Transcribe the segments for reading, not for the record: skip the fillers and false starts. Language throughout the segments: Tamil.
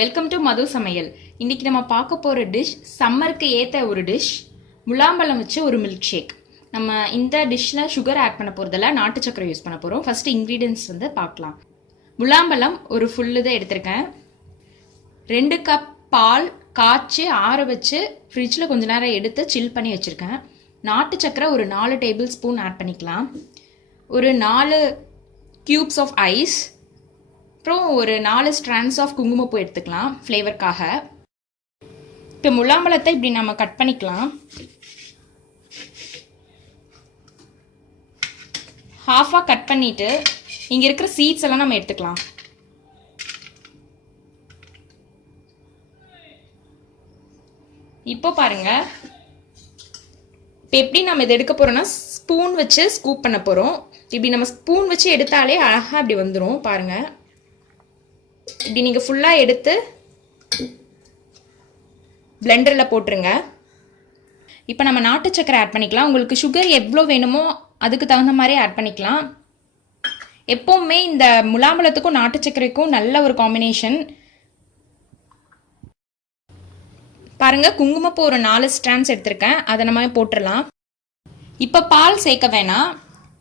வெல்கம் டு மது சமையல். இன்னைக்கு நம்ம பார்க்க போகிற டிஷ் சம்மருக்கு ஏற்ற ஒரு டிஷ், முலாம்பழம் வச்சு ஒரு மில்க் ஷேக். நம்ம இந்த டிஷ்ஷில் சுகர் ஆட் பண்ண போகிறதில்ல, நாட்டு சக்கரை யூஸ் பண்ண போகிறோம். ஃபஸ்ட்டு இன்க்ரீடியன்ஸ் வந்து பார்க்கலாம். முலாம்பழம் ஒரு ஃபுல்லு தான் எடுத்திருக்கேன். 2 கப் பால் காய்ச்சி ஆற வச்சு ஃப்ரிட்ஜில் கொஞ்ச நேரம் எடுத்து சில் பண்ணி வச்சுருக்கேன். நாட்டு சக்கரை ஒரு 4 டேபிள் ஸ்பூன் ஆட் பண்ணிக்கலாம். ஒரு 4 க்யூப்ஸ் ஆஃப் ஐஸ், அப்புறம் ஒரு 4 ஸ்ட்ராண்ட்ஸ் ஆஃப் குங்குமப்பூ எடுத்துக்கலாம் ஃப்ளேவருக்காக. இப்போ முலாம்பழத்தை இப்படி நம்ம கட் பண்ணிக்கலாம். ஹாஃபாக கட் பண்ணிவிட்டு இங்கே இருக்கிற சீட்ஸ் எல்லாம் நம்ம எடுத்துக்கலாம். இப்போ பாருங்க, இப்போ எப்படி நம்ம இதை எடுக்க போகிறோம்னா ஸ்பூன் வச்சு ஸ்கூப் பண்ண போகிறோம். இப்படி நம்ம ஸ்பூன் வச்சு எடுத்தாலே அழகாக இப்படி வந்துடும். பாருங்கள், இப்படி நீங்கள் ஃபுல்லாக எடுத்து பிளெண்டரில் போட்டுருங்க. இப்போ நம்ம நாட்டு சக்கரை ஆட் பண்ணிக்கலாம். உங்களுக்கு சுகர் எவ்வளோ வேணுமோ அதுக்கு தகுந்த மாதிரி ஆட் பண்ணிக்கலாம். எப்போவுமே இந்த முலாம்பழத்துக்கும் நாட்டு சக்கரைக்கும் நல்ல ஒரு காம்பினேஷன். பாருங்கள், குங்குமப்பூ ஒரு 4 ஸ்ட்ராண்ட்ஸ் எடுத்திருக்கேன், அதை நம்ம போட்டுடலாம். இப்போ பால் சேர்க்க வேணாம்.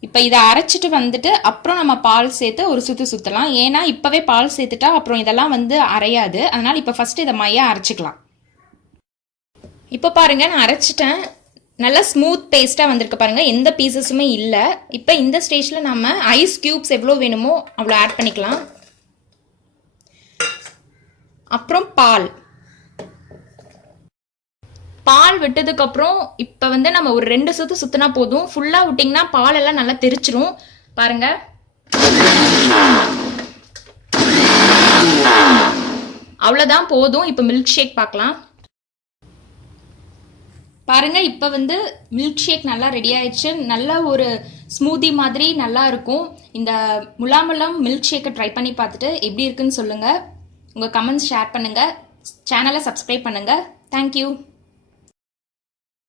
இப்போ இதை அரைச்சிட்டு வந்துட்டு அப்புறம் நம்ம பால் சேர்த்து ஒரு சுற்றலாம். ஏன்னா இப்போவே பால் சேர்த்துட்டா அப்புறம் இதெல்லாம் வந்து அரையாது. அதனால் இப்போ ஃபஸ்ட்டு இதை மையாக அரைச்சிக்கலாம். இப்போ பாருங்கள், நான் அரைச்சிட்டேன். நல்லா ஸ்மூத் பேஸ்ட்டாக வந்திருக்கு பாருங்கள், எந்த பீசஸுமே இல்லை. இப்போ இந்த ஸ்டேஜில் நம்ம ஐஸ் க்யூப்ஸ் எவ்வளோ வேணுமோ அவ்வளோ ஆட் பண்ணிக்கலாம். அப்புறம் பால் விட்டதுக்கப்புறம் இப்போ வந்து நம்ம ஒரு 2 சுற்று சுற்றினா போதும். ஃபுல்லாக விட்டிங்கன்னா பால் எல்லாம் நல்லா தெரிச்சிரும். பாருங்க, அவ்வளோதான் போதும். இப்போ மில்க் ஷேக் பார்க்கலாம். பாருங்க, இப்போ வந்து மில்க் ஷேக் நல்லா ரெடி ஆயிடுச்சு. நல்ல ஒரு ஸ்மூதி மாதிரி நல்லா இருக்கும். இந்த முலாம்பழம் மில்க் ஷேக்கை ட்ரை பண்ணி பார்த்துட்டு எப்படி இருக்குன்னு சொல்லுங்கள். உங்கள் கமெண்ட்ஸ் ஷேர் பண்ணுங்கள். சேனலை சப்ஸ்கிரைப் பண்ணுங்கள். தேங்க்யூ.